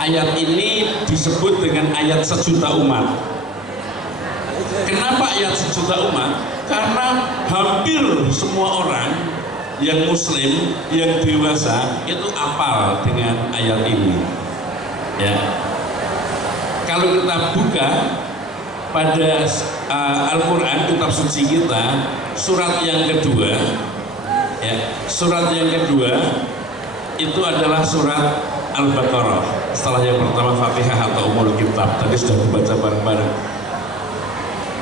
ayat ini disebut dengan ayat sejuta umat. Kenapa ayat sejuta umat? Karena hampir semua orang yang muslim, yang dewasa itu hafal dengan ayat ini. Ya. Kalau kita buka pada Al-Quran, kitab suci kita, surat yang kedua, ya, surat yang kedua itu adalah surat Al-Baqarah. Setelah yang pertama Fatihah atau Ummul Kitab, tadi sudah dibaca bareng-bareng.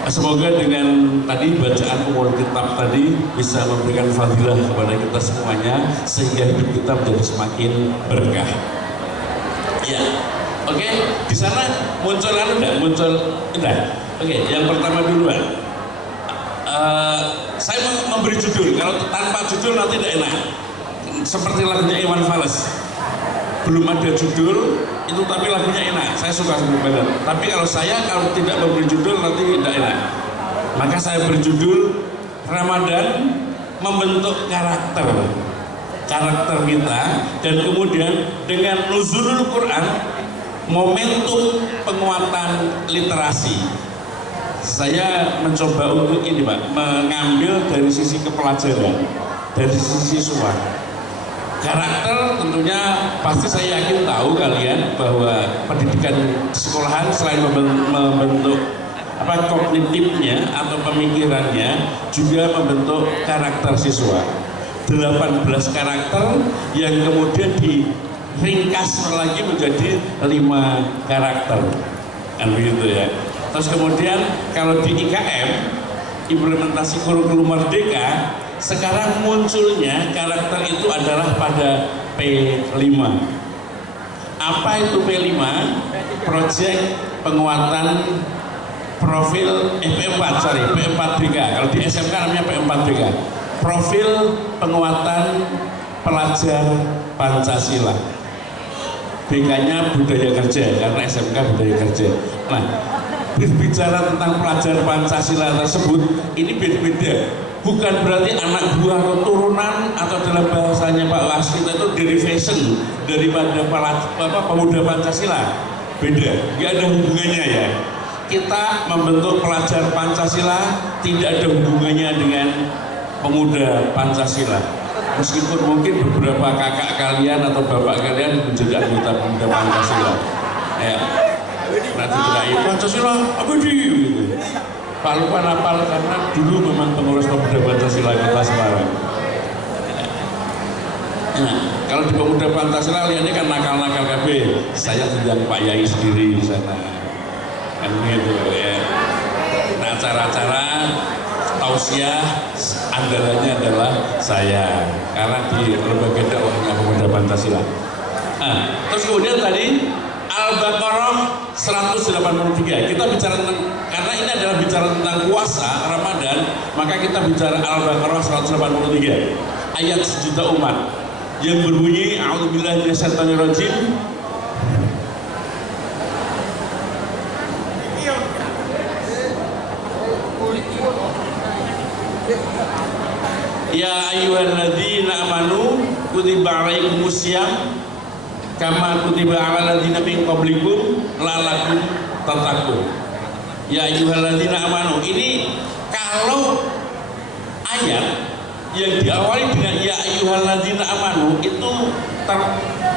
Semoga dengan tadi bacaan Ummul Kitab tadi bisa memberikan fadilah kepada kita semuanya, sehingga hidup kita menjadi semakin berkah. Ya, oke. Di sana muncul enggak? Oke, yang pertama duluan. Saya memberi judul. Kalau tanpa judul nanti tidak enak. Seperti lagunya Iwan Fals. Belum ada judul itu tapi lagunya enak. Saya suka banget. Tapi kalau tidak memberi judul nanti tidak enak. Maka saya berjudul Ramadan membentuk karakter kita, dan kemudian dengan nuzulul Quran momentum penguatan literasi. Saya mencoba untuk ini Pak, mengambil dari sisi kepelajaran, dari sisi siswa. Karakter tentunya pasti saya yakin tahu kalian bahwa pendidikan sekolahan selain membentuk kognitifnya atau pemikirannya, juga membentuk karakter siswa. 18 karakter yang kemudian diringkas lagi menjadi 5 karakter, kan begitu ya. Terus kemudian kalau di IKM, implementasi kurikulum merdeka, sekarang munculnya karakter itu adalah pada P5. Apa itu P5? Proyek penguatan profil P4BK. Kalau di SMK namanya P4BK. Profil penguatan pelajar Pancasila. BK-nya budaya kerja, karena SMK budaya kerja. Nah, berbicara tentang pelajar Pancasila tersebut, ini beda-beda. Bukan berarti anak buah atau turunan, atau dalam bahasanya Pak Waskita itu derivation daripada pemuda Pancasila. Beda, nggak ada hubungannya ya. Kita membentuk pelajar Pancasila tidak ada hubungannya dengan pemuda Pancasila. Meskipun mungkin beberapa kakak kalian atau bapak kalian menjadi anggota pemuda Pancasila. Ya. Nanti tidak Pancasila abadi gitu. Pak lupa napal karena dulu memang pengurus pemuda Pancasila Kota Semarang. Nah, kalau di pemuda Pancasila lihatnya kan nakal-nakal KB. Saya sedang Pak Yai sendiri di sana. Kan gitu ya. Nah, acara-acara tausiah andalannya adalah saya, karena di lembaga dakwahnya pemuda Pancasila. Nah, terus kemudian tadi Al-Baqarah 183. Kita bicara tentang, karena ini adalah bicara tentang puasa Ramadan, maka kita bicara Al-Baqarah 183. Ayat sejuta umat yang berbunyi a'udzubillahi minasyaitonirrajim. Ya ayyuhalladzina amanu kutiba alaikumussyam kama kutiba alal ladzina min qablikum la'allakum tattaqun. Ya ayyuhalladzina amanu, ini kalau ayat yang diawali dengan ya ayyuhalladzina amanu itu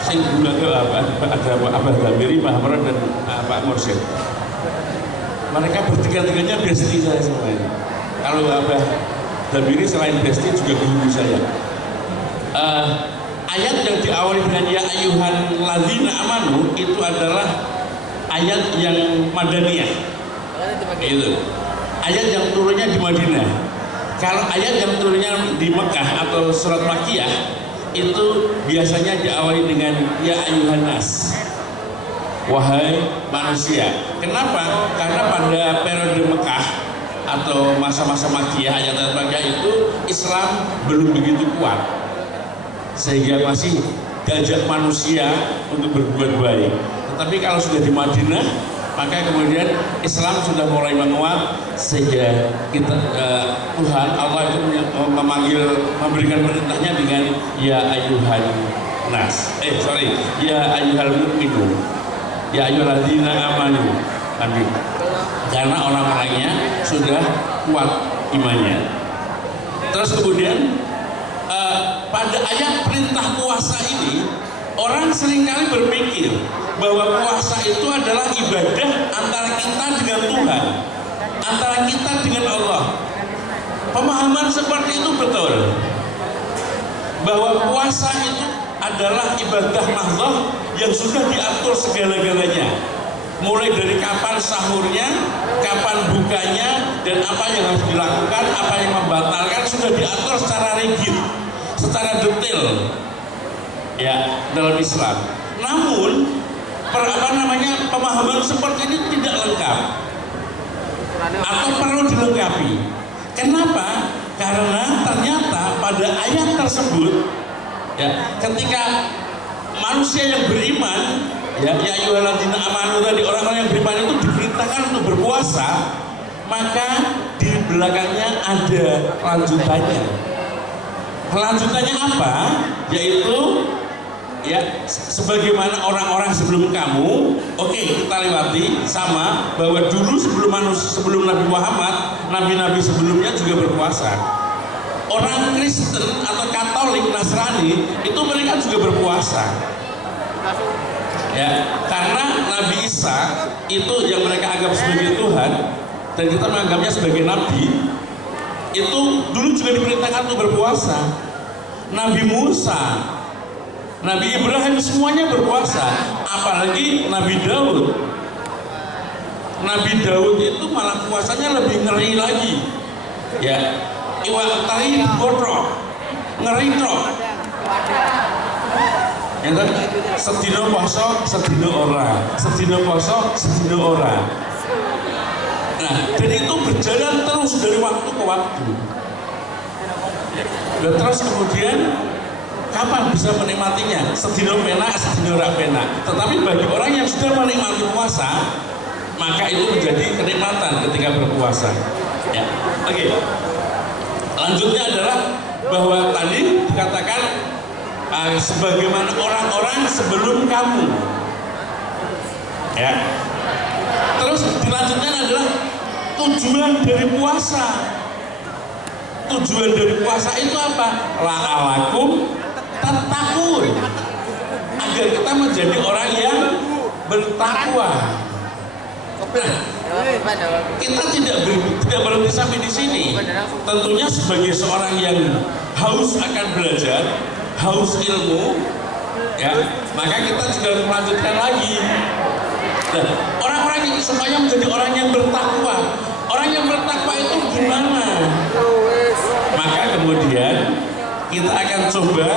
saya gunakan ada Abah Damiri, Pak Hamran dan Pak Mursyid. Mereka bertiga-tiganya besti saya semuanya. Kalau Abah Damiri selain besti juga guru saya. Ayat yang diawali dengan ya ayyuhan ladzina amanu itu adalah ayat yang madaniyah. Itu ayat yang turunnya di Madinah. Kalau ayat yang turunnya di Mekah atau surat Makkiyah itu biasanya diawali dengan ya ayyuhan nas, wahai manusia. Kenapa? Karena pada periode Mekah atau masa-masa Makkiyah, ayat-ayat Makkiyah itu Islam belum begitu kuat, sehingga masih diajak manusia untuk berbuat baik. Tetapi kalau sudah di Madinah, maka kemudian Islam sudah mulai menguat, sehingga kita Tuhan Allah itu memberikan perintahnya dengan ya ayyuhan nas, ya ayyuhal mu'minun. Ya ayyuhalladzina amanu. Amin. Karena orang-orangnya sudah kuat imannya. Terus kemudian pada ayat perintah puasa ini, orang seringkali berpikir bahwa puasa itu adalah ibadah antara kita dengan Tuhan, antara kita dengan Allah. Pemahaman seperti itu betul, bahwa puasa itu adalah ibadah mahdoh yang sudah diatur segala-galanya, mulai dari kapan sahurnya, kapan bukanya, dan apa yang harus dilakukan, apa yang membatalkan, sudah diatur secara rigid, secara detail ya dalam Islam. Namun pemahaman seperti ini tidak lengkap atau perlu dilengkapi. Kenapa? Karena ternyata pada ayat tersebut ya, ketika manusia yang beriman, ya ayyuhalladzina amanu tadi, orang-orang yang beriman itu diperintahkan untuk berpuasa, maka di belakangnya ada lanjutannya. Lanjutannya apa? Yaitu ya sebagaimana orang-orang sebelum kamu. Oke, kita lewati sama bahwa dulu sebelum Nabi Muhammad, nabi-nabi sebelumnya juga berpuasa. Orang Kristen atau Katolik, Nasrani itu mereka juga berpuasa. Ya, karena Nabi Isa itu yang mereka anggap sebagai Tuhan dan kita menganggapnya sebagai nabi, itu dulu juga diperintahkan untuk berpuasa. Nabi Musa, Nabi Ibrahim semuanya berpuasa, apalagi Nabi Daud. Nabi Daud itu malah puasanya lebih ngeri lagi. Ya, iwak tari botrok, ngeri trok. Enten sedina poso, sedina ora, sedina poso, sedina ora. Nah, dan itu berjalan terus dari waktu ke waktu. Dan terus kemudian kapan bisa menikmatinya? Sedina penak, sedina ora penak. Tetapi bagi orang yang sudah menikmati puasa, maka itu menjadi kenikmatan ketika berpuasa. Ya, oke. Lanjutnya adalah bahwa tadi dikatakan sebagaimana orang-orang sebelum kamu. Ya. Terus dilanjutkan adalah tujuan dari puasa. Tujuan dari puasa itu apa? La'alakum tattaqun, agar kita menjadi orang yang bertakwa. Kita tidak berhenti sampai di sini. Tentunya sebagai seorang yang haus akan belajar, haus ilmu, ya, maka kita juga melanjutkan lagi. Nah, orang-orang yang supaya menjadi orang yang bertakwa. Orang yang bertakwa itu gimana? Maka kemudian kita akan coba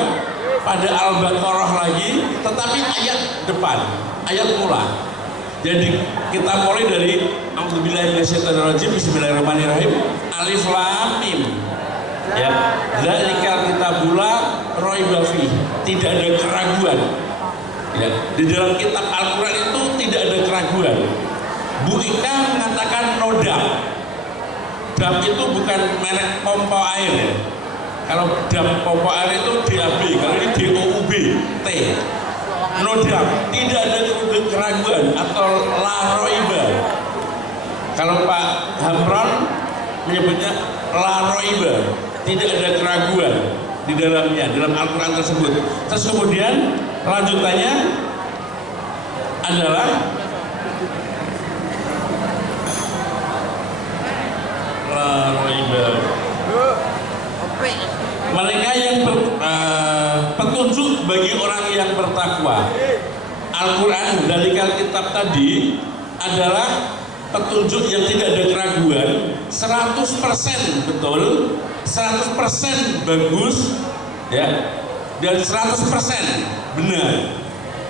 pada Al-Baqarah lagi, tetapi ayat depan, ayat mula. Jadi kita mulai dari A'udzubillahi minasyaitonirrajim, bismillahirrahmanirrahim, Alif Lam Mim. Ya, dzalikal kitabula raiba fihi, tidak ada keraguan. Ya, di dalam kitab Al-Qur'an itu tidak ada keraguan. Bu Ika mengatakan nodam. Dam itu bukan merek pompa air ya. Kalau dam pompa air itu DAB, kalau ini DOUB T. Nodam, tidak ada keraguan atau la roiba. Kalau Pak Hamron menyebutnya la roiba, tidak ada keraguan di dalamnya, dalam Al-Quran tersebut. Terus kemudian lanjutannya adalah la roiba, mereka yang petunjuk bagi orang yang bertakwa. Al-Quran dari kitab tadi adalah petunjuk yang tidak ada keraguan, 100% betul, 100% bagus, ya, dan 100% benar.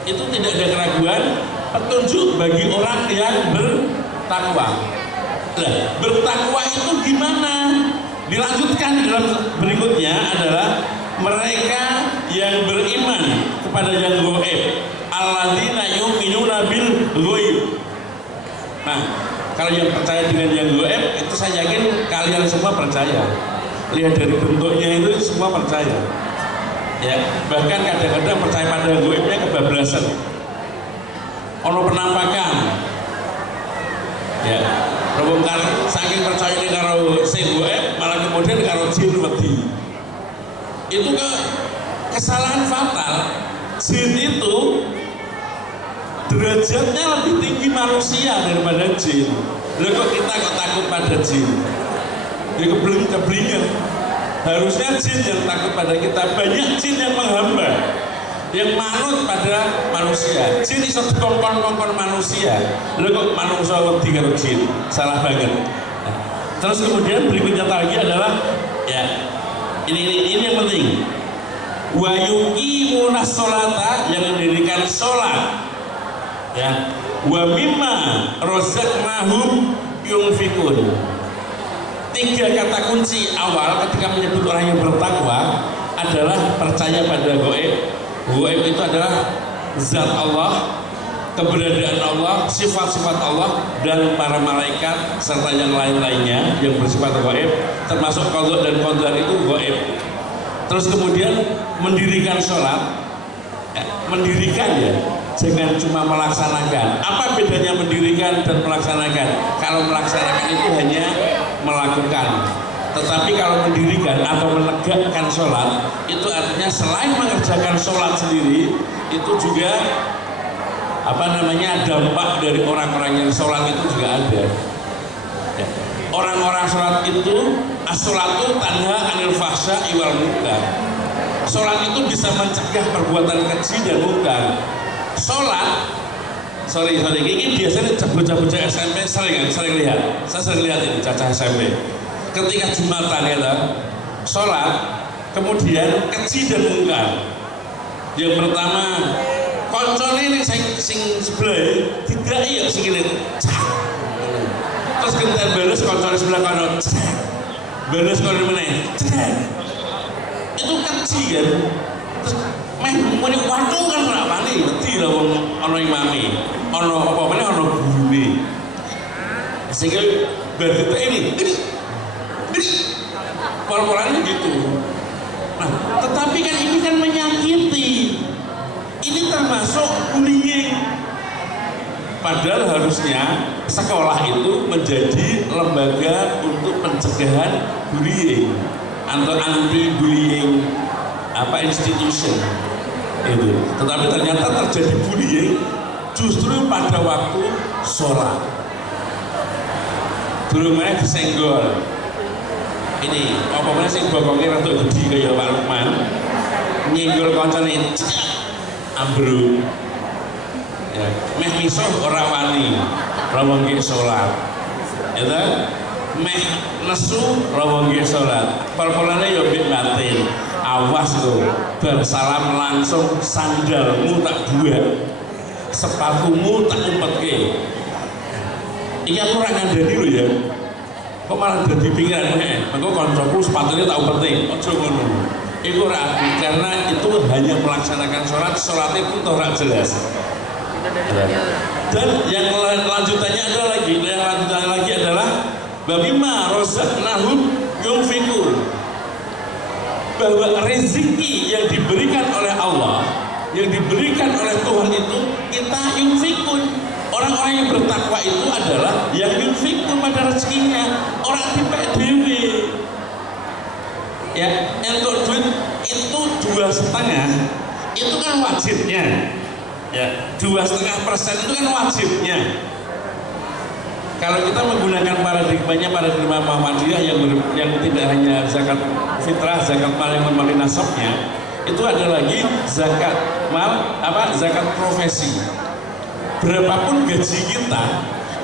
Itu tidak ada keraguan, petunjuk bagi orang yang bertakwa. Nah, bertakwa itu gimana? Dilanjutkan dalam berikutnya adalah mereka yang beriman kepada yang gaib, alladzina yu'minuna bil ghaib. Nah, kalau yang percaya dengan yang gaib itu saya yakin kalian semua percaya. Lihat dari bentuknya itu semua percaya. Ya, bahkan kadang-kadang percaya pada gaibnya kebablasan. ono penampakan. Ya, robong saking percaya ini karo sing goib, malah kemudian karo jin wedi. Itu kesalahan fatal. Jin itu derajatnya lebih tinggi manusia daripada jin. Lalu kok kita takut pada jin? Ya keblinger. Harusnya jin yang takut pada kita. Banyak jin yang menghamba, yang manut pada manusia. Jin iso dikongkon-kongkon manusia. Lalu kok manusia wedi karo jin? Salah banget. Nah, terus kemudian berikutnya lagi adalah ya ini yang penting. Wa yuqimuna sholata, yang mendirikan sholat. Ya, wa mimma razaqnahum yunfikun. 3 kata kunci awal ketika menyebut orang yang bertakwa adalah percaya pada gaib. Gaib itu adalah zat Allah, keberadaan Allah, sifat-sifat Allah dan para malaikat serta yang lain-lainnya yang bersifat gaib, termasuk qadha dan qadar itu gaib. Terus kemudian mendirikan sholat, mendirikan ya, jangan cuma melaksanakan. Apa bedanya mendirikan dan melaksanakan? Kalau melaksanakan itu hanya melakukan, tetapi kalau mendirikan atau menegakkan sholat itu artinya selain mengerjakan sholat sendiri, itu juga dampak dari orang-orang yang sholat itu juga ada. Orang-orang sholat itu as-sholatu tanha anil fahsya'i wal munkar. Sholat itu bisa mencegah perbuatan keji dan munkar. Sholat, ini biasanya bocah-bocah SMP sering lihat. Saya sering lihat ini cacah SMP. Ketika Jumatan ya, sholat, kemudian keji dan munkar. Yang pertama, koncone ini sing sebelah tidak iya sikile. Terus kita balas koncone sebelah kanan. Balas koncone meneh. Itu keji kan. Terus muni waktu kan ora wani, wedi lah wong ana imame. Ana apa meneh ana gurune. Sehingga berita ini pola-polanya gitu. Nah, tetapi kan ini kan menyakiti. Ini termasuk bullying. Padahal harusnya sekolah itu menjadi lembaga untuk pencegahan bullying atau anti bullying institution itu. Tetapi ternyata terjadi bullying justru pada waktu sholat. Dulu mana disenggol. Ini apa mana sih bokongnya rada gede kayak Pak Lukman. Nyenggol koncone ambruk. Ya, meh misuh ora wani, rawang nggih salat. Ya, meh nesu rawang nggih salat. Pol-polane ya mbek batin. Awas lho, bar salam langsung sandalmu tak buat. Sepatumu tak umpetke. Iki aku ora ngandani lho ya. Kok malah dadi pikiran engko kancaku sepatunya tak umpetke. Aja ngono. Iku ora, karena itu hanya melaksanakan sholatnya pun ora jelas. Dan yang lanjutannya adalah babima razaqnahum yunfikun, bahwa rezeki yang diberikan oleh Allah, yang diberikan oleh Tuhan itu kita yunfikun. Orang-orang yang bertakwa itu adalah yang yunfikun pada rezekinya. Orang dipek dhewe. Ya, untuk duit itu 2,5 itu kan wajibnya. Ya, 2,5% itu kan wajibnya. Kalau kita menggunakan paradigma Muhammadiyah yang tidak hanya zakat fitrah, zakat mal yang memiliki nasabnya, itu ada lagi zakat mal zakat profesi. Berapapun gaji kita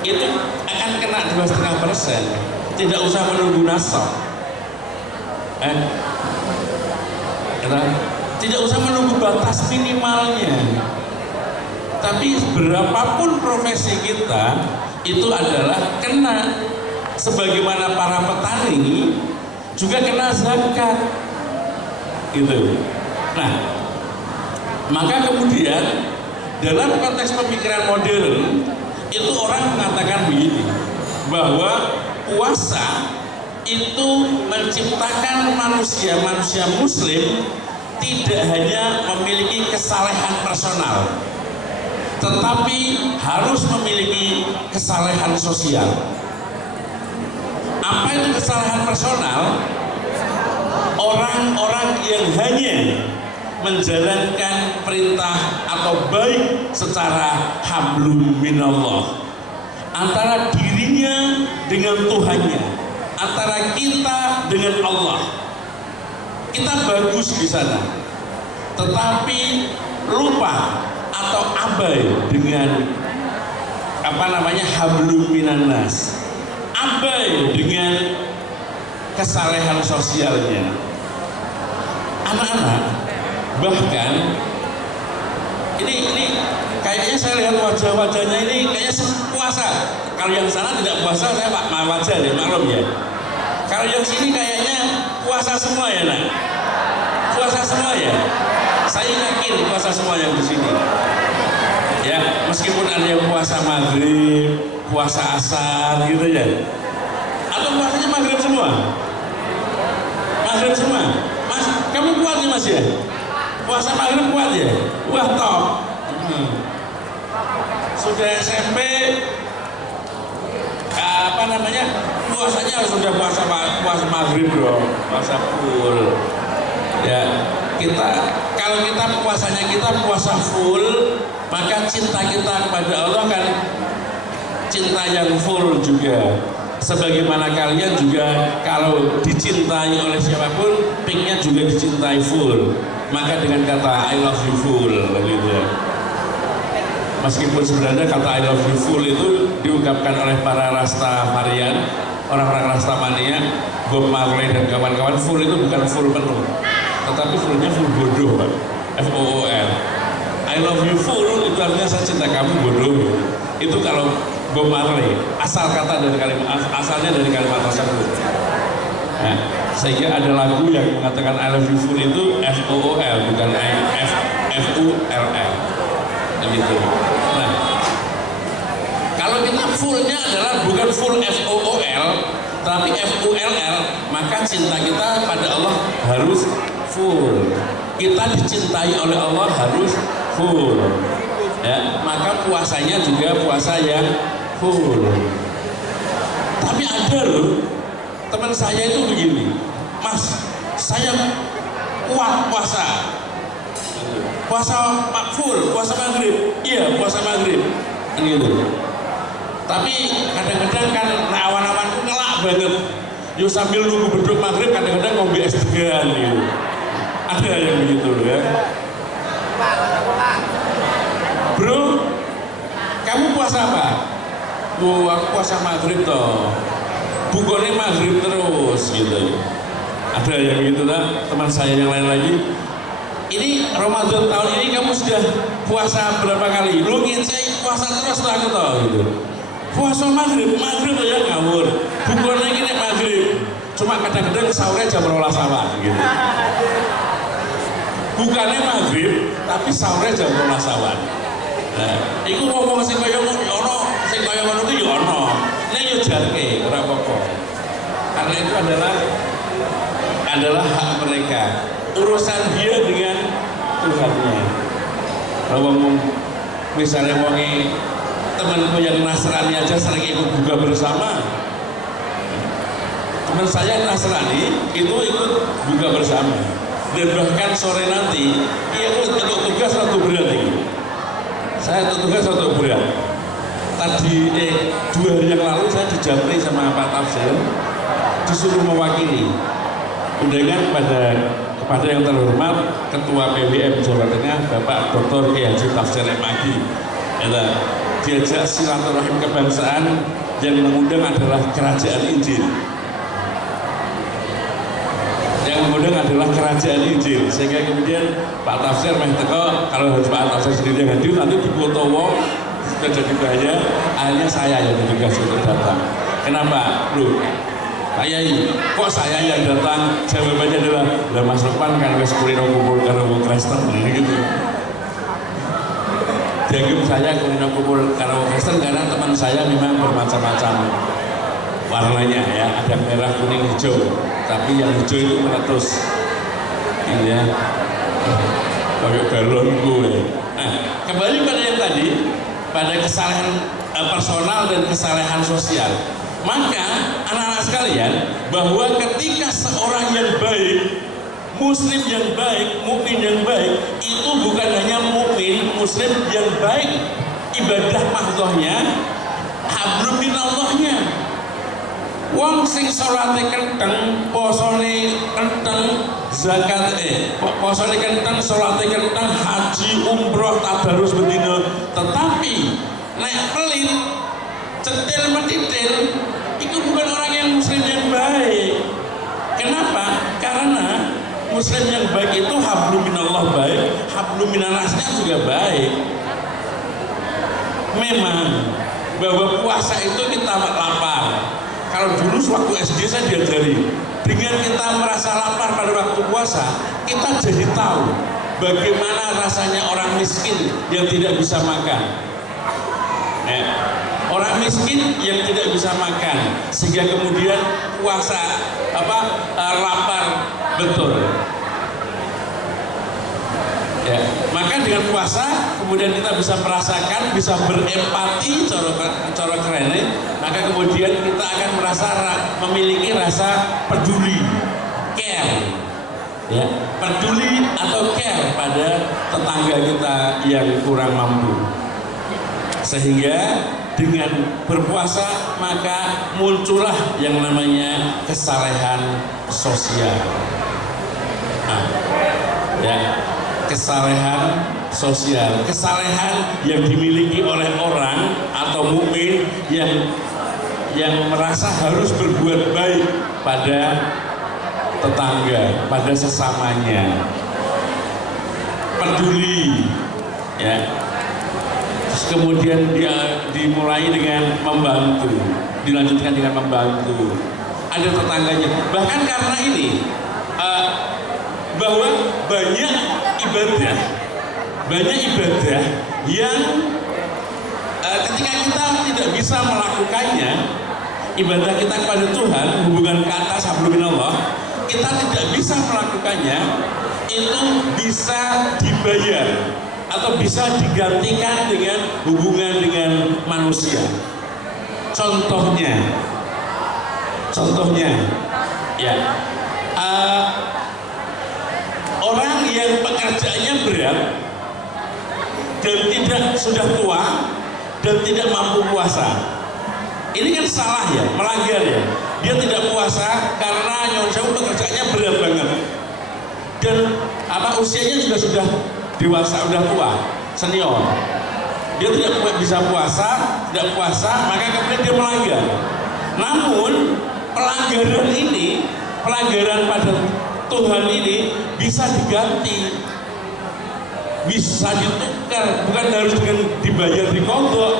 itu akan kena 2,5%. Tidak usah menunggu nasab. Tidak usah menunggu batas minimalnya. Tapi berapapun profesi kita itu adalah kena, sebagaimana para petani juga kena zakat gitu. Nah, maka kemudian dalam konteks pemikiran modern itu orang mengatakan begini, bahwa puasa itu menciptakan manusia muslim tidak hanya memiliki kesalehan personal, tetapi harus memiliki kesalehan sosial. Apa itu kesalehan personal? Orang-orang yang hanya menjalankan perintah atau baik secara hablum minallah, antara dirinya dengan Tuhannya, antara kita dengan Allah. Kita bagus di sana, tetapi lupa atau abai dengan hablum minannas, abai dengan kesalehan sosialnya. Anak-anak bahkan ini kayaknya saya lihat wajah-wajahnya ini kayaknya puasa. Kalau yang sana tidak puasa, saya pak wajah deh, maklum ya. Kalau yang sini kayaknya puasa semua ya, nak. Puasa semua ya. Saya yakin puasa semua yang di sini. Ya, meskipun ada yang puasa maghrib, puasa asar gitu ya. Atau puasanya maghrib semua? Maghrib semua. Mas, kamu kuat nih mas ya? Puasa maghrib kuat ya? Wah top. Sudah SMP, puasanya sudah puasa maghrib bro, puasa full. Ya, kalau kita puasanya puasa full, maka cinta kita kepada Allah kan cinta yang full juga. Sebagaimana kalian juga kalau dicintai oleh siapapun, pengennya juga dicintai full. Maka dengan kata I love you full, gitu ya. Meskipun sebenarnya kata I love you full itu diungkapkan oleh para Rastafarian, orang-orang Rastamania, Bob Marley dan kawan-kawan, full itu bukan full penuh, tetapi fullnya full bodoh, Pak. FOOL. I love you full itu artinya saya cinta kamu bodoh. Itu kalau Bob Marley, asalnya dari kalimat tersebut. Nah, sehingga ada lagu yang mengatakan I love you full itu FOOL bukan FULL. Gitu. Nah, kalau kita fullnya adalah bukan full FOOL, tapi FULL, maka cinta kita pada Allah harus full. Kita dicintai oleh Allah harus full. Ya, maka puasanya juga puasa yang full. Tapi ada loh teman saya itu begini, Mas, saya kuat puasa full, puasa maghrib, iya puasa maghrib, gitu. Tapi kadang-kadang kan awan-awanku ngelak banget, yuk sambil nunggu beduk maghrib kadang-kadang ngombe es degan gitu. Ada yang begitu ya. Bro, kamu puasa apa? Bu, aku puasa maghrib toh. Bukannya maghrib terus gitu. Ada yang begitu lah, teman saya yang lain lagi. Ini Ramadan tahun ini kamu sudah puasa berapa kali? Lu saya puasa terus lah aku tahu gitu. Puasa maghrib ya ngawur. Bukannya gini maghrib, cuma kadang-kadang sahurnya jam 12 awal gitu. Bukannya maghrib, tapi sahurnya jam 12 awal. Nah, iku ngomong sing kaya ngono, sing kaya ngono ku yo ono. Nek yo jarke ora apa-apa. Karena itu adalah hak mereka. Urusan dia dengan Tuhannya. Kalau misalnya temanku yang Nasrani aja sering ikut buka bersama. Teman saya Nasrani itu ikut buka bersama. Dan bahkan sore nanti dia untuk tugas satu berat ini. Saya untuk tugas satu berat. Tadi 2 hari yang lalu saya dijamri sama Pak Tafsir, disuruh mewakili undangan kepada yang terhormat Ketua PWM Jawa Tengah Bapak Dr. Kiai Haji Tafsir Magi. Diajak silaturahim kebangsaan, yang mengundang adalah Kerajaan Injil. Sehingga kemudian Pak Tafsir teko, kalau harus Pak Tafsir sendiri yang hadir nanti dipoto wong sudah jadi bahaya. Akhirnya saya yang ditugas untuk datang. Kenapa? Loh, Pak Yai, kok saya yang datang? Jawabannya adalah, lah Mas Lukman kan wis kulino kumpul karo wong Kristen gitu. Dianggap saya kulino kumpul karo wong Kristen karena teman saya memang bermacam-macam warnanya ya, ada merah, kuning, hijau. Tapi yang hijau itu meletus. Ini ya. Kayak galon gue. Nah, kembali pada yang tadi, pada kesalahan personal dan kesalahan sosial. Maka anak-anak sekalian, bahwa ketika seorang yang baik, muslim yang baik, mukmin yang baik, itu bukan hanya mukmin muslim yang baik, ibadah mahdhahnya, hablum minallahnya. Wong sing salate kenteng, posone kenteng, zakat posone kenteng, salate kenteng, haji, umroh, tabarus bedino, tetapi nek pelit, cetil metitil, itu bukan orang yang muslim yang baik. Kenapa? Karena muslim yang baik itu hablum minallah baik, hablum minannasnya juga baik. Memang bahwa puasa itu kita lapar. Kalau dulu waktu SD saya diajari, dengan kita merasa lapar pada waktu puasa, kita jadi tahu bagaimana rasanya orang miskin yang tidak bisa makan. Orang miskin yang tidak bisa makan, sehingga kemudian puasa lapar betul. Ya, maka dengan puasa kemudian kita bisa merasakan, bisa berempati cara kerennya, maka kemudian kita akan merasa memiliki rasa peduli, care, ya, peduli atau care pada tetangga kita yang kurang mampu. Sehingga dengan berpuasa maka muncullah yang namanya kesalehan sosial. Kesalehan sosial, kesalehan yang dimiliki oleh orang atau mukmin yang merasa harus berbuat baik pada tetangga, pada sesamanya, peduli, ya. Terus kemudian dia dimulai dengan membantu, dilanjutkan dengan membantu. Ada tetangganya, bahkan karena ini bahwa banyak ibadah yang ketika kita tidak bisa melakukannya, ibadah kita kepada Tuhan, hubungan ke atas hablum minallah, kita tidak bisa melakukannya, itu bisa dibayar atau bisa digantikan dengan hubungan dengan manusia. Contohnya ya, orang yang pekerjaannya berat dan sudah tua dan tidak mampu puasa, ini kan salah ya, melanggar ya. Dia tidak puasa karena nyon sewu pekerjaannya berat banget dan usianya juga sudah dewasa, sudah tua, senior. Dia tidak bisa puasa, maka kemudian dia melanggar. Namun pelanggaran pada Tuhan ini bisa diganti, bisa ditukar, bukan harus dengan dibayar di kodok,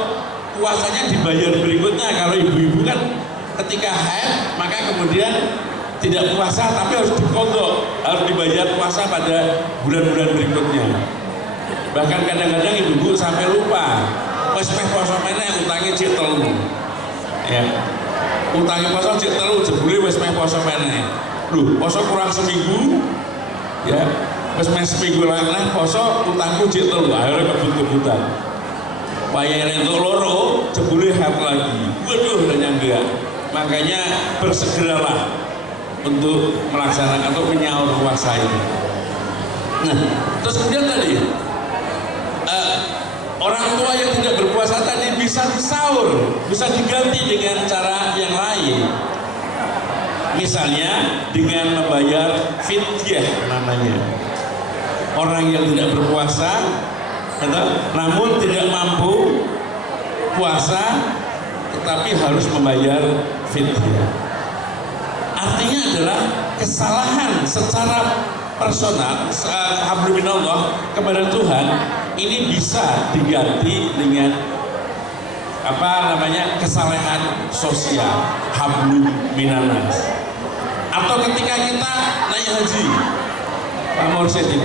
puasanya dibayar berikutnya. Kalau ibu-ibu kan ketika haid maka kemudian tidak puasa tapi harus dikodok, harus dibayar puasa pada bulan-bulan berikutnya. Bahkan kadang-kadang ibu-ibu sampai lupa, wis meh poso meneh utange cek telu. Ya. Utange poso cek telu jebule wis meh poso meneh. Loh, poso kurang seminggu, ya, pas seminggu lagi poso utangku cek telu, akhirnya kebut-kebutan. Payah untuk loro, jebule hat lagi. Waduh, hanya enggak. Makanya bersegeralah untuk melaksanakan atau menyaur puasa ini. Nah, terus kemudian tadi orang tua yang tidak berpuasa tadi bisa disaur, bisa diganti dengan cara yang lain. Misalnya dengan membayar fidyah namanya. Orang yang tidak berpuasa namun tidak mampu puasa tetapi harus membayar fidyah. Artinya adalah kesalahan secara personal hablum minallah kepada Tuhan ini bisa diganti dengan kesalehan sosial hablum minannas. Atau ketika kita naik haji, Pak Mursyid ini,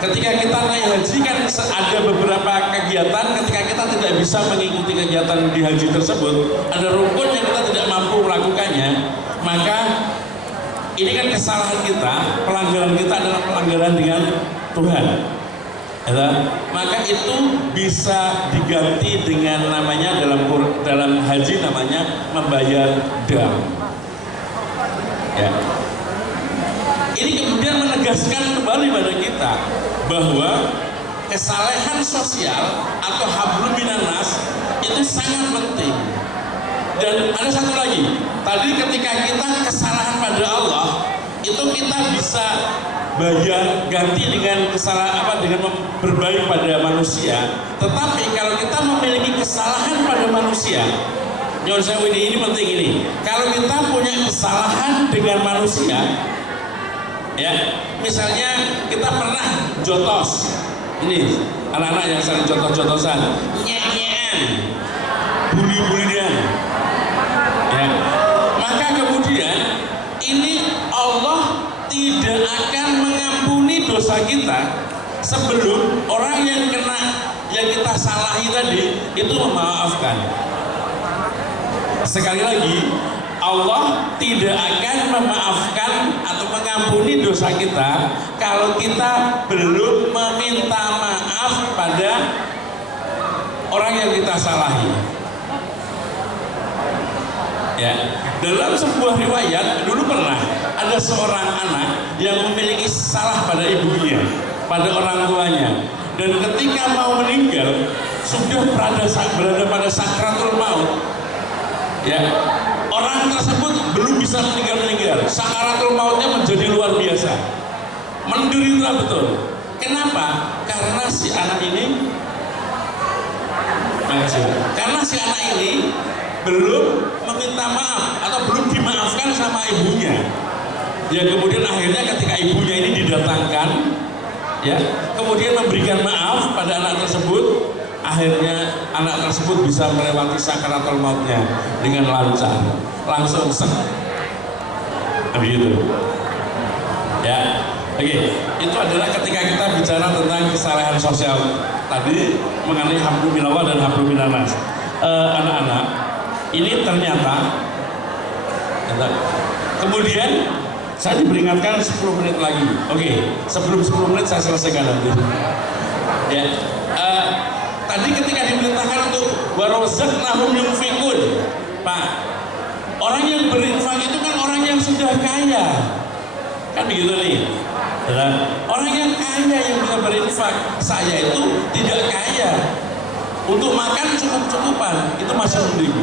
ketika kita naik haji kan ada beberapa kegiatan, ketika kita tidak bisa mengikuti kegiatan di haji tersebut, ada rukun yang kita tidak mampu melakukannya, maka ini kan kesalahan kita, pelanggaran kita adalah pelanggaran dengan Tuhan. ya, maka itu bisa diganti dengan namanya dalam haji namanya membayar dam. Ya. Ini kemudian menegaskan kembali pada kita bahwa kesalehan sosial atau hablum minan nas itu sangat penting. Dan ada satu lagi, tadi ketika kita kesalahan pada Allah itu kita bisa bayar ganti dengan kesalahan dengan berbaik pada manusia. Tetapi kalau kita memiliki kesalahan pada manusia, Nyon Sewu ini penting ini. Kalau kita punya kesalahan dengan manusia, ya, misalnya kita pernah jotos, ini anak-anak yang sering jotos-jotosan, nyek-nyekan, bully-bullyan, ya, maka kemudian ini Allah tidak akan mengampuni dosa kita sebelum orang yang kita salahi tadi itu memaafkan. Sekali lagi, Allah tidak akan memaafkan atau mengampuni dosa kita kalau kita belum meminta maaf pada orang yang kita salahi. Ya, dalam sebuah riwayat dulu pernah ada seorang anak yang memiliki salah pada ibunya, pada orang tuanya, dan ketika mau meninggal sudah berada pada sakratul maut. Ya, orang tersebut belum bisa meninggal. Sakaratul mautnya menjadi luar biasa, menderita betul. Kenapa? Karena si anak ini, belum meminta maaf atau belum dimaafkan sama ibunya. Ya, kemudian akhirnya ketika ibunya ini didatangkan, ya, kemudian memberikan maaf pada anak tersebut. Akhirnya anak tersebut bisa melewati sakaratul mautnya dengan lancar, langsung begitu. Ya, oke. Itu adalah ketika kita bicara tentang kesalahan sosial tadi mengenai hablum minallah dan hablum minan nas. Anak-anak, ini ternyata kemudian saya diperingatkan 10 menit lagi. Oke, sebelum 10 menit saya selesaikan nanti. Ya. Tadi ketika diperintahkan untuk warazaqnahum yunfiqun, Pak, orang yang berinfak itu kan orang yang sudah kaya, kan begitu nih. Orang yang kaya yang bisa berinfak. Saya itu tidak kaya, untuk makan cukup-cukupan, itu masih mending,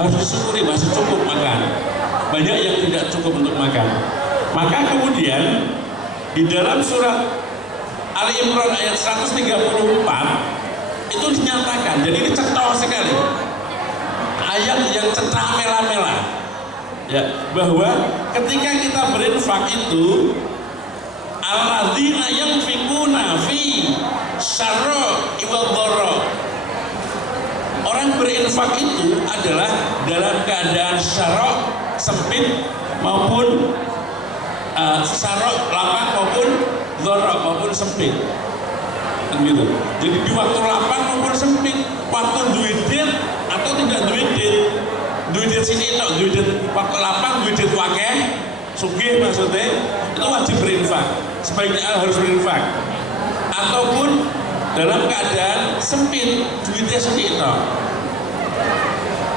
harus disyukuri masih cukup makan. Banyak yang tidak cukup untuk makan. Maka kemudian di dalam surat Ali Imran ayat 134 itu dinyatakan, jadi ini cetha sekali, ayat yang cetha mela-mela, ya, bahwa ketika kita berinfak itu alladzina yanfiquna fi syarra wal dharra, orang berinfak itu adalah dalam keadaan syarra sempit maupun syarra lapang maupun dharra maupun sempit. Gitu. Jadi di waktu lapang maupun sempit, waktu duit atau tidak duit sini atau duit waktu lapang duit wakeh sugih maksudnya itu wajib berinfak, sebaiknya harus berinfak. Ataupun dalam keadaan sempit duitnya sedikit,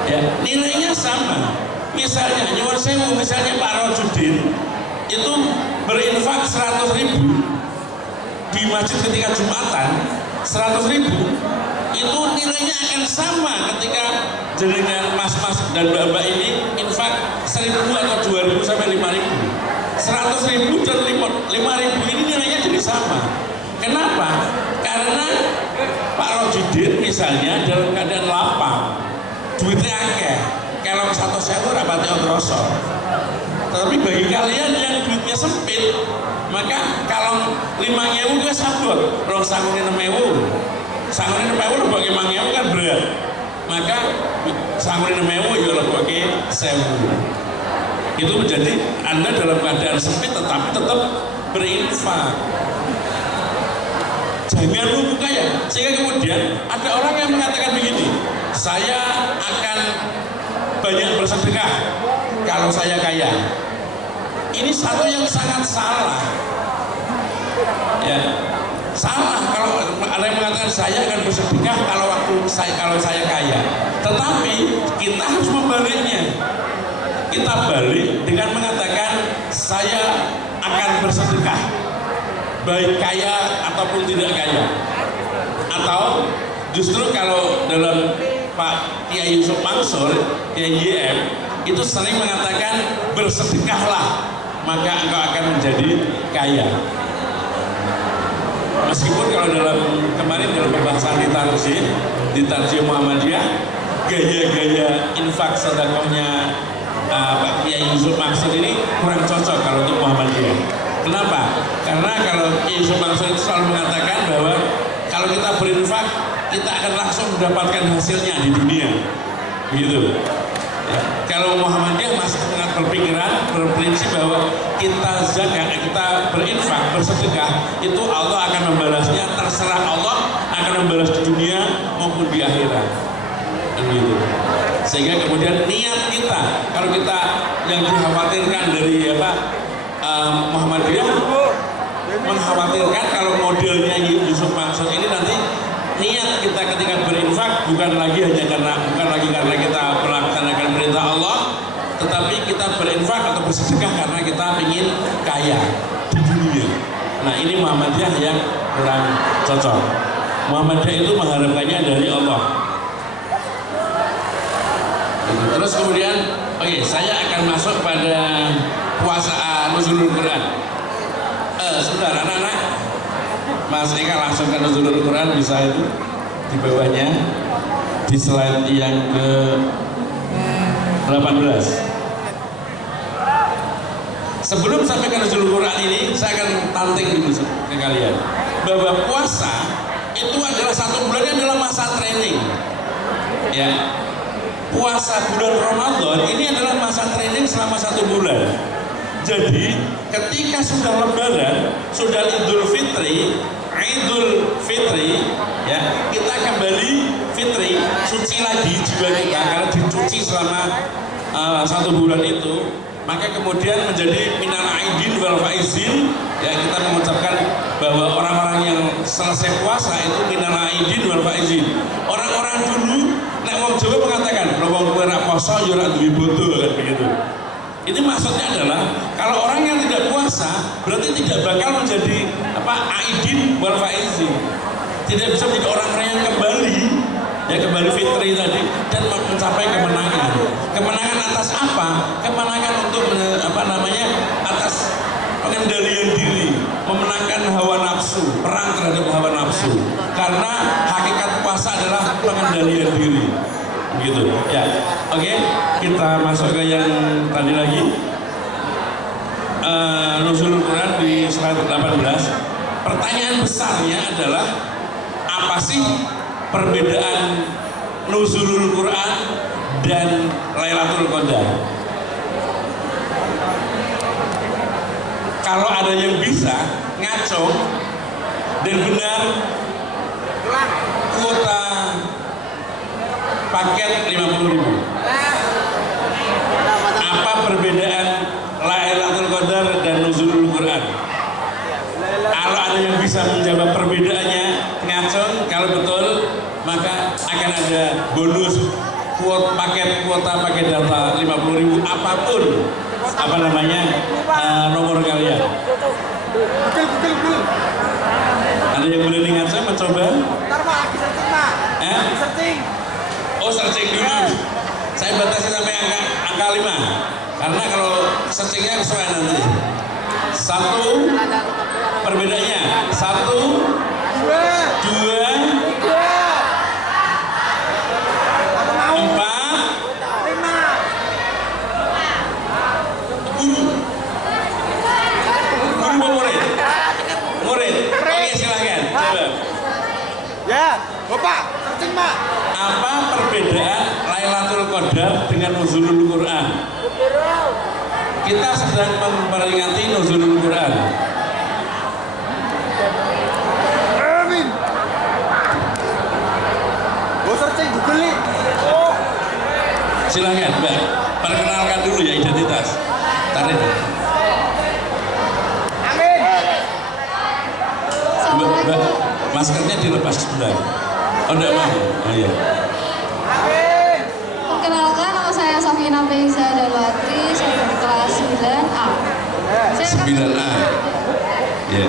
ya, nilainya sama. Misalnya nyuwun sewu, misalnya Pak Rojudin itu berinfak 100.000 di masjid ketika Jumatan, 100.000 itu nilainya akan sama ketika jenengan mas-mas dan mbak-mbak ini infak 1.000 atau 2.000 sampai 5.000. 100.000 dan 5.000 ini nilainya jadi sama. Kenapa? Karena Pak Rojudin misalnya dalam keadaan lapang, duitnya akeh, kalau 100.000 rapatnya kroso. Tapi bagi kalian yang duitnya sempit, maka kalau 5.000 ke sabut, kalau sanggunin 6.000 bagi 5.000 kan berat, maka sanggunin 6.000 ya bagi 1.000. Itu menjadi Anda dalam keadaan sempit tetapi tetap berinfak. Jangan lupa kaya, sehingga kemudian ada orang yang mengatakan begini, saya akan banyak bersedekah kalau saya kaya. Ini satu yang sangat salah, ya, Salah kalau ada yang mengatakan saya akan bersedekah kalau saya kaya. Tetapi kita harus membaliknya. Kita balik dengan mengatakan saya akan bersedekah, baik kaya ataupun tidak kaya. Atau justru kalau dalam Pak Kiai Yusuf Mansur, Kiai YM, itu sering mengatakan bersedekahlah maka engkau akan menjadi kaya. Meskipun kalau kemarin dalam pembahasan di Tarjih Muhammadiyah, gaya-gaya infak sedekahnya Pak Kiai Yusuf Mansur ini kurang cocok kalau untuk Muhammadiyah. Kenapa? Karena kalau Kiai Yusuf Mansur itu selalu mengatakan bahwa kalau kita berinfak, kita akan langsung mendapatkan hasilnya di dunia. Begitu. Ya. Kalau Muhammadiyah masih sangat berprinsip bahwa kita zakat, kita berinfak, bersedekah, itu Allah akan membalasnya, terserah Allah akan membalas di dunia maupun di akhirat. Begitu. Sehingga kemudian niat kita, kalau kita yang dikhawatirkan dari Muhammadiyah mengkhawatirkan kalau modelnya Yusuf Mansur ini nanti niat kita ketika berinfak bukan lagi karena kita melaksanakan perintah Allah, tetapi kita berinfak atau bersedekah karena kita ingin kaya di dunia. Nah, ini Muhammadiyah yang kurang cocok. Muhammadiyah itu mengharapkannya dari Allah. Terus kemudian, saya akan masuk pada puasa nuzulul Quran. Sebentar, anak-anak, Mas Eka langsung ke nuzulul Quran, bisa itu di bawahnya, di slide yang ke 18. Sebelum sampai ke nuzulul Quran ini, saya akan tanting dulu ke kalian bahwa puasa itu adalah 1 bulan yang adalah masa training. Ya. Puasa bulan Ramadan ini adalah masa training selama 1 bulan. Jadi ketika sudah Lebaran, sudah Idul Fitri, ya, kita kembali fitri, suci lagi jiwa kita karena dicuci selama 1 bulan itu, maka kemudian menjadi minal aidin wal faizin. Ya, kita mengucapkan bahwa orang-orang yang selesai puasa itu minal aidin wal faizin. Orang-orang dulu nek wong Jawa mengatakan wong kowe ra poso ya ora duwe bodo kan begitu. Ini maksudnya adalah kalau orang yang tidak puasa berarti tidak bakal menjadi aidin wal faizin. Tidak bisa menjadi orang-orang yang kembali fitri tadi dan mencapai kemenangan. Kemenangan atas apa? Kemenangan untuk atas pengendalian diri, memenangkan hawa nafsu, perang terhadap hawa nafsu. Karena hakikat puasa adalah pengendalian diri. Begitu ya. Oke, kita masuk ke yang tadi lagi. Nuzulul Quran di slide 18. Pertanyaan besarnya adalah apa sih perbedaan Nuzulul Quran dan Lailatul Qadar? Kalau ada yang bisa ngaco dan benar, kuota paket 50.000. Apa perbedaan Lailatul Qadar dan Nuzulul Quran? Kalau ada yang bisa menjawab perbedaannya, ngacung. Kalau betul, maka akan ada bonus kuota paket data 50.000 apapun nomor kalian. Ada yang boleh ngacung mencoba? Ntar Pak, searching. Oh, searching dulu. Saya batasi sampai angka 5. Karena kalau searchingnya kesuai nanti. 1 perbedaannya 1, 2, 4, 5. Guru mau murid. Oke, silahkan. Coba. Ya, Bapak, searching Pak. Apa perbedaan Lailatul Qadar dengan Nuzulul Quran? Kita sedang memperingati Nuzulul Quran. Amin. Searching Google nih. Silahkan Mbak, perkenalkan dulu ya identitas. Tarik. Amin. Mbak, maskernya dilepas sebelah. Oh enggak mau? Oh iya. Perkenalkan, nama saya Safina Feiza Dalwatri, saya dari kelas 9A. Saya akan 9A. Ya.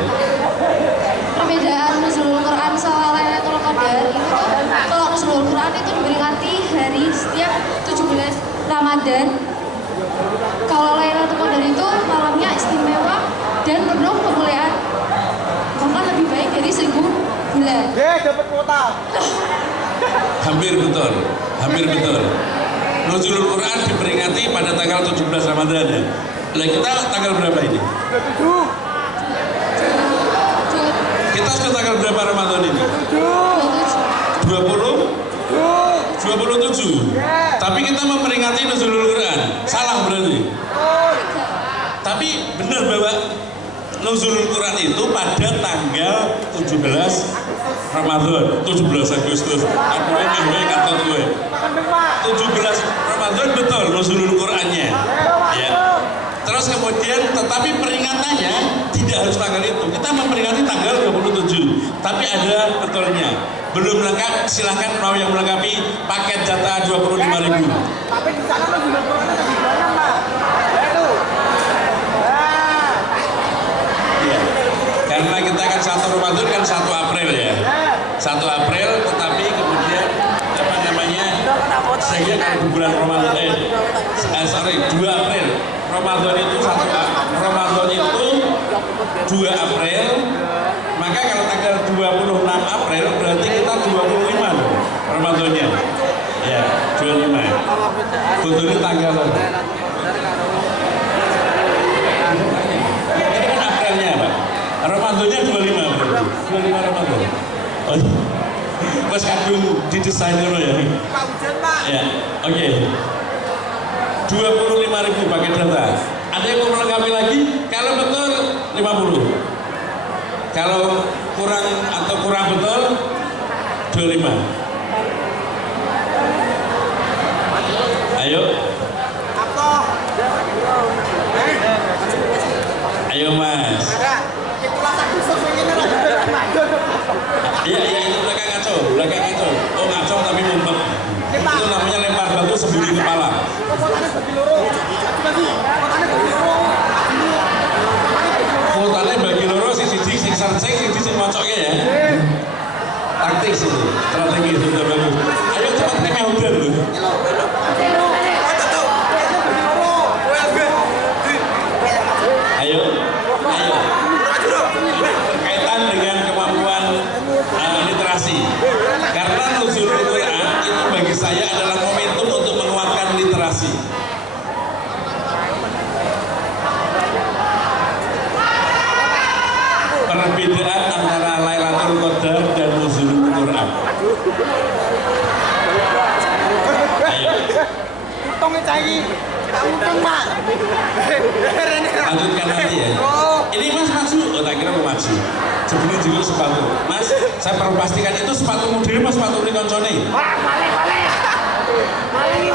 perbedaan nuzulul Quran sama Lailatul Qadar itu kalau nuzulul Quran itu diperingati hari setiap 17 Ramadan. Kalau Lailatul Qadar itu malamnya istimewa dan penuh kemuliaan, bahkan lebih baik dari 1000 bulan. Dapat kuota. Hampir betul. Hampir betul. Nuzulul Quran diperingati pada tanggal 17 Ramadan ya. Nah, kita tanggal berapa ini? 27. Kita sudah tanggal berapa Ramadan ini? 20? 27. Tapi kita memperingati Nuzulul Quran. Salah berarti. Tapi benar bahwa Nuzulul Quran itu pada tanggal 17 Ramadan, 17 Agustus. Aku ini kata gue. 17 Ramadan betul Nuzulul Qurannya. Ya. Terus kemudian tetapi peringatannya tidak harus tanggal itu. Kita memperingati tanggal 27. Tapi ada betulnya. Belum lengkap, silahkan mau yang melengkapi paket data 25.000. Tapi di sana lo juga kurangnya lebih banyak, Pak. Itu. Ya. Karena kita kan 1 Ramadan kan 1 April ya. 1 April tetapi kemudian apa namanya? Sehingga kan di bulan Ramadan 2 April. Ramadan itu 1 Ramadan itu 2 April. Maka kalau tanggal 26 April berarti kita 25 loh Ramadannya. Ya, 25. Tentunya tanggal loh. Ini kan Aprilnya, Pak. Ramadannya 25 berarti. 25 Ramadan. Oh, mas kadung didesain dulu ya. Pak Ujan, Pak. Ya, oke. 25.000 pakai data. Ada yang mau melengkapi lagi? Kalau betul 50. Kalau kurang atau kurang betul 25. Ayo. Ayo Mas. Iya itu belakang ngaco. Oh ngaco tapi ngumpet. Itu namanya lempar batu sembunyi kepala. Kuotanya bagi loro sing searching sing ngocoknya ya. Taktik sih, strategi itu udah bagus. Ayo cepat temeh udah loh. Ayo. Berkaitan dengan kemampuan literasi. Karena Nuzulul Quran itu bagi saya adalah momentum untuk menguatkan literasi. Perbedaan antara Lailatul Qadar dan Nuzulul Quran. Ayo. Utangnya cair. Tak untung, Pak. Lanjutkan nanti ya. Ini Mas maju. Oh, tak kira mau maju. Sebelum juga sepatu. Mas, saya perlu pastikan itu sepatu model Mas, sepatu ini koncone.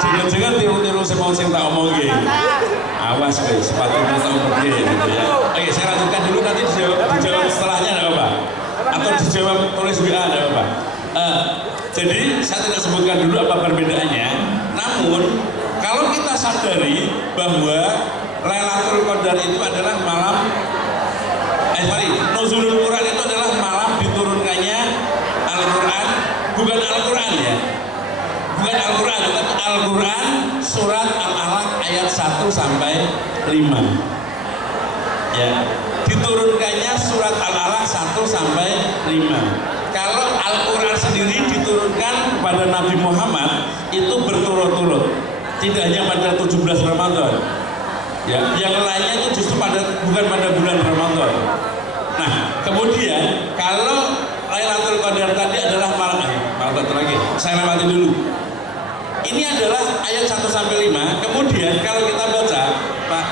Jangan-jangan tiru-tiru semua yang tak omongin. Awas guys, sepatu ini tak omongin gitu ya. Oke, saya lanjutkan dulu nanti dijawab setelahnya ada apa? Atau dijawab tulis WA ada apa? Jadi saya tidak sebutkan dulu apa perbedaannya. Namun kalau kita sadari bahwa Lailatul Qadar itu adalah malam Nuzulul Quran itu adalah malam diturunkannya Al-Quran, bukan Al-Quran ya, bukan Al-Quran, tetapi Al-Quran surat Al-Alaq ayat 1 sampai 5 ya, diturunkannya surat Al-Alaq 1 sampai 5. Kalau Al-Quran sendiri diturunkan kepada Nabi Muhammad itu berturut-turut, tidak hanya pada 17 Ramadan ya, yang lainnya itu justru bukan pada bulan Ramadan. Nah, kemudian kalau Lailatul Qadar tadi adalah malam lagi, saya lewati dulu. Ini adalah ayat 1 sampai 5. Kemudian kalau kita baca, Pak,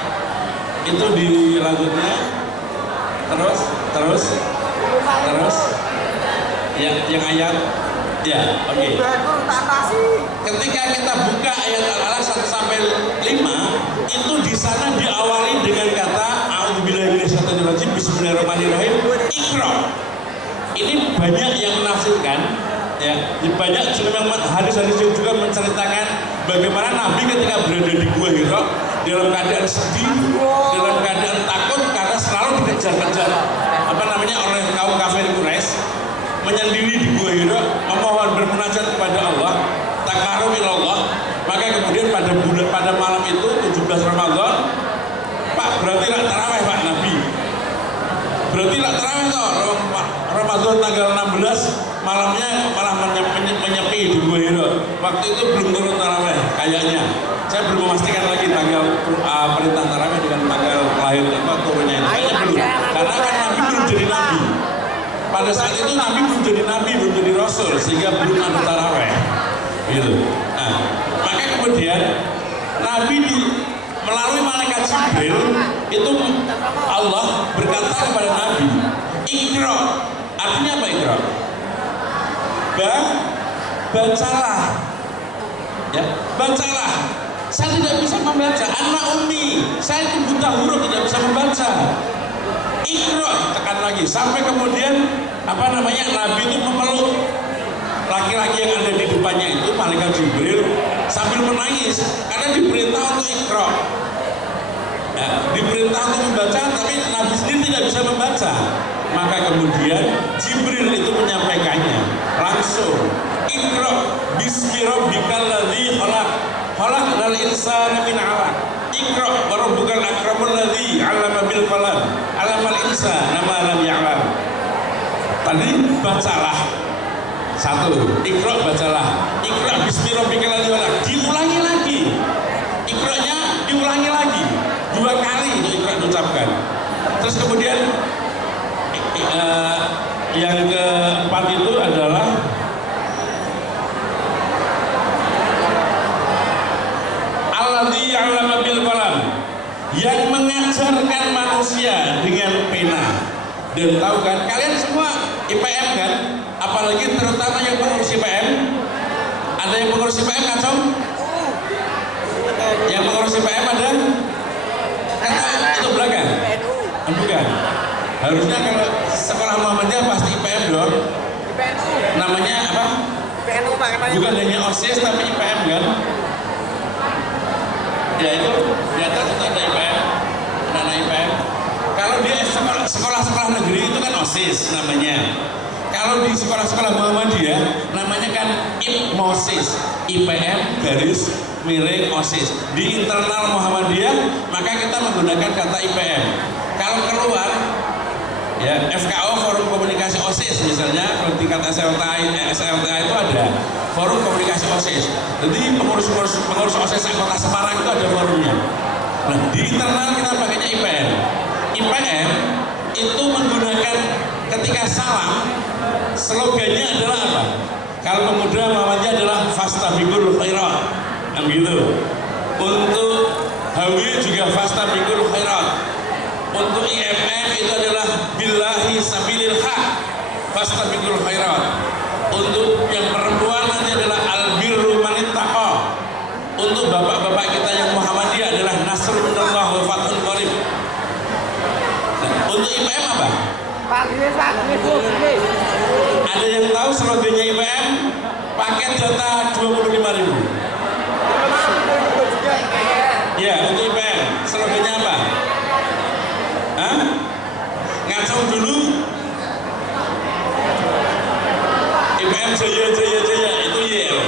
itu di lanjutnya terus ya, yang ayat ya, oke. Ketika kita buka ayat Al-Alaq 1 sampai 5, itu di sana diawali dengan kata A'udzubillahi minasyaitonirrajim, Bismillahirrahmanirrahim, Iqra. ini banyak yang menafsirkan, ya, banyak juga hadis-hadis juga menceritakan bagaimana Nabi ketika berada di Gua Hira dalam keadaan sedih, dalam keadaan takut karena selalu dikejar-kejar oleh kaum kafir Quraisy, menyendiri di Gua Hira, memohon bermunajat kepada Allah, takarrub ila Allah. Maka kemudian pada malam itu 17 Ramadan, Pak, berarti rak tarawih Pak Nabi. Berarti rak tarawih toh Ramadan tanggal 16 malamnya malah menyepi di Gua Hira. Waktu itu belum turun tarawih kayaknya. Saya belum memastikan lagi tanggal perintah tarawih dengan tanggal lahir turunnya itu. Kayaknya belum. Karena kan Nabi belum jadi Nabi. Pada saat itu Nabi belum jadi Nabi, belum jadi Rasul, sehingga belum ada tarawih. Gitu. Nah, maka kemudian Nabi melalui malaikat Jibril itu Allah berkata kepada Nabi, Iqra. Artinya apa Iqra? Bacalah. Ya, bacalah. Saya tidak bisa membaca. Anak ummi, saya itu buta huruf, tidak bisa membaca. Iqra, tekan lagi sampai kemudian Nabi itu memeluk laki-laki yang ada di depannya itu, malaikat Jibril, sambil menangis karena diperintah untuk Iqra. Ya, diperintah untuk membaca, tapi Nabi sendiri tidak bisa membaca. Maka kemudian Jibril itu menyampaikannya langsung, Iqra bismi rabbikal ladzi khalaq, khalaqal insana min 'alaq. Iqra wa rabbukal akramul ladzi 'allama bil qalam, 'allamal insana ma lam ya'lam. Tadi bacalah. Satu, Iqra bacalah. Iqra bismi rabbikal ladzi khalaq. Diulangi lagi. Iqra-nya diulangi lagi. 2 kali itu Iqra diucapkan. Terus kemudian yang keempat itu adalah alladzi 'allama bil qalam, yang mengajarkan manusia dengan pena. Dan tahu kan, kalian semua IPM kan, apalagi terutama yang pengurus IPM. Ada yang pengurus IPM kan, Som? Yang pengurus IPM ada? Itu belakang? Bukan. Harusnya kalau sekolah Muhammadiyah pasti IPM dong. Namanya apa? Bukan hanya OSIS tapi IPM kan? Ya itu di atas itu ada IPM, anak IPM. Kalau di sekolah-sekolah negeri itu kan OSIS namanya. Kalau di sekolah-sekolah Muhammadiyah namanya kan IPMOSIS, IPM garis miring OSIS. Di internal Muhammadiyah maka kita menggunakan kata IPM. Kalau keluar ya FKO, forum komunikasi OSIS misalnya, kalau tingkat SLTA itu ada forum komunikasi OSIS. Jadi pengurus OSIS Kota Semarang itu ada forumnya. Nah, di internal kita pakainya IPM. IPM itu menggunakan ketika salam, slogannya adalah apa? Kalau pemuda Muhammadiyah adalah fastabiqul khairat, kan gitu. Untuk HW juga fastabiqul khairat. Untuk IMM itu adalah billahi sabilil haq, fastabiqul khairat. Untuk yang perempuan nanti adalah albirru manittaqa. Untuk bapak-bapak kita yang Muhammadiyah adalah nasrul minallah wa fathul qarib. Untuk IPM apa? Ada yang tahu slogannya IPM? Paket data 25.000. Ya, untuk IPM slogannya apa? Hah? Ngacau dulu. IPM jaya jaya jaya itu YL.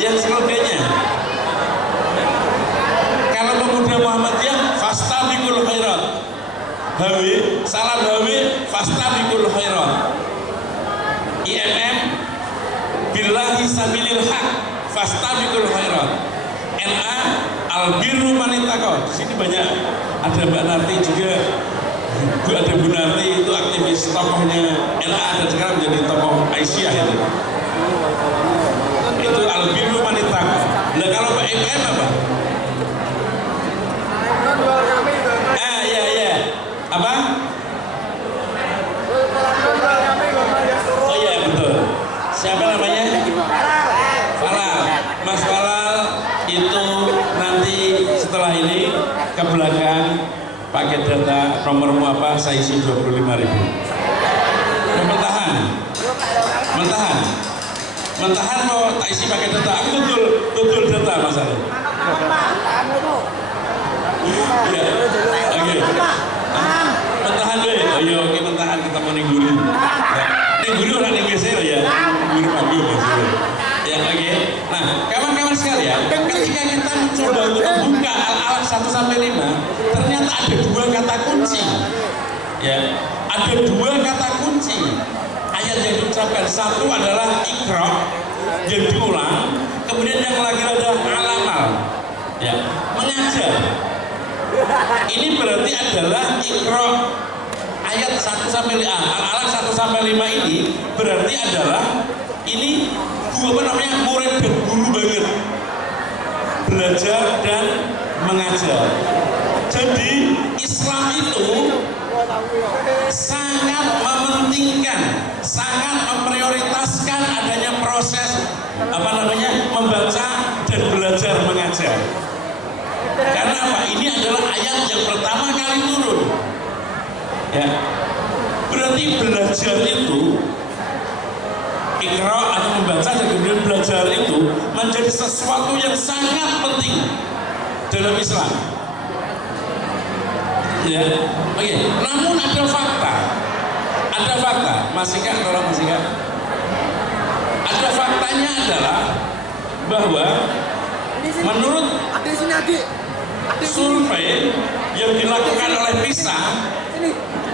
Yang slogannya. Kalau pemuda Muhammadiyah fastabiqul khairat. HW, salam HW fastabiqul khairat. IMM billahi sabilil haq fastabiqul khairat. NA albirru manittaqa. Di sini banyak, ada Mbak Narti juga, ada Bu Narti itu aktivis tokohnya NA dan sekarang menjadi tokoh Aisyah itu. Itu albirru manittaqa. Nah kalau Pak IPM apa? Ya. Apa? Oh iya betul. Siapa namanya? Falal. Mas Falal itu nanti setelah ini ke belakang paket data nomormu apa, saya isi 25.000. Yang Mentahan. Mentahan mau tak isi pakai data. Aku betul data Mas Ali. Ya, oke. Mentahan deh. Oh iya, oke mentahan kita mau ningguri. Ningguri orang yang biasa ya. Ningguri pagi maksudnya. Ya, oke. Nah, kawan-kawan sekalian, ketika kita mencoba untuk membuka al-alaq 1 sampai 5, ternyata ada 2 kata kunci. Ya, ada 2 kata kunci. Ayat yang diucapkan, satu adalah ikra yang diulang, kemudian yang lagi ada alamal, ya, mengajar. Ini berarti adalah ikra ayat 1 sampai 5, al-alaq 1 sampai 5 ini berarti adalah ini murid dan guru banget, belajar dan mengajar. Jadi Islam itu sangat mementingkan, sangat memprioritaskan adanya proses membaca dan belajar mengajar. Karena apa? Ini adalah ayat yang pertama kali turun. Ya. Berarti belajar itu, ikra atau membaca dan kemudian belajar itu menjadi sesuatu yang sangat penting dalam Islam. Ya, oke. Namun ada fakta, masih kan, tolong masih kan. Ada faktanya adalah bahwa menurut survei yang dilakukan oleh PISA,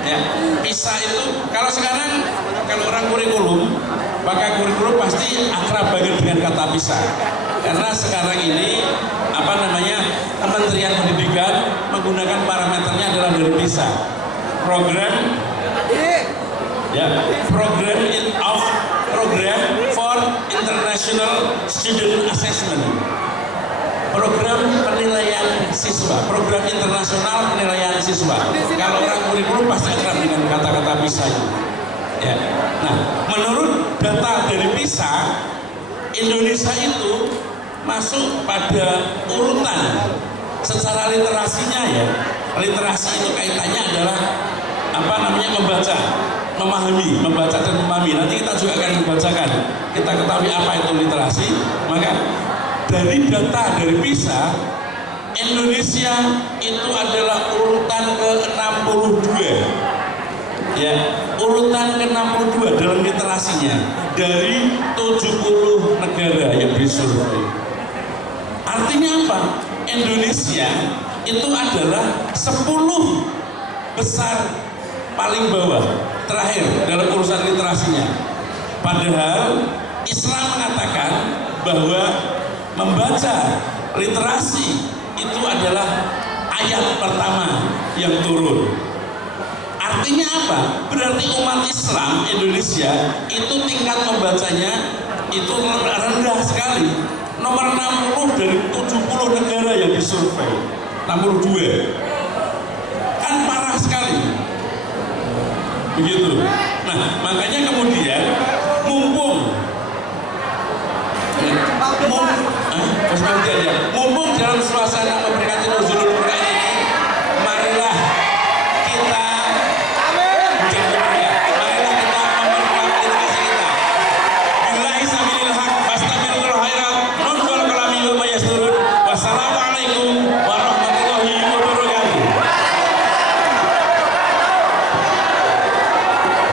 ya, PISA itu kalau sekarang kalau orang kurikulum, maka kurikulum pasti akrab banget dengan kata PISA, karena sekarang ini Kementerian Pendidikan menggunakan parameternya adalah dari PISA, program for International Student Assessment, program penilaian siswa, program internasional penilaian siswa. Kalau orang kurikulum pasti akrab dengan kata-kata PISA itu. Ya. Nah, menurut data dari PISA, Indonesia itu masuk pada urutan secara literasinya, ya. Literasi itu kaitannya adalah membaca, memahami, membaca dan memahami. Nanti kita juga akan membacakan. Kita ketahui apa itu literasi. Maka dari data dari PISA, Indonesia itu adalah urutan ke-62. Ya, urutan ke-62 dalam literasinya dari 70 negara yang disurvei. Artinya apa? Indonesia itu adalah 10 besar paling bawah terakhir dalam urusan literasinya. Padahal Islam mengatakan bahwa membaca literasi itu adalah ayat pertama yang turun. Artinya apa? Berarti umat Islam Indonesia itu tingkat membacanya itu rendah sekali. Nomor 60 dari 70 negara yang disurvei. 62. Kan parah sekali. Begitu. Nah, makanya kemudian mumpung dalam suasana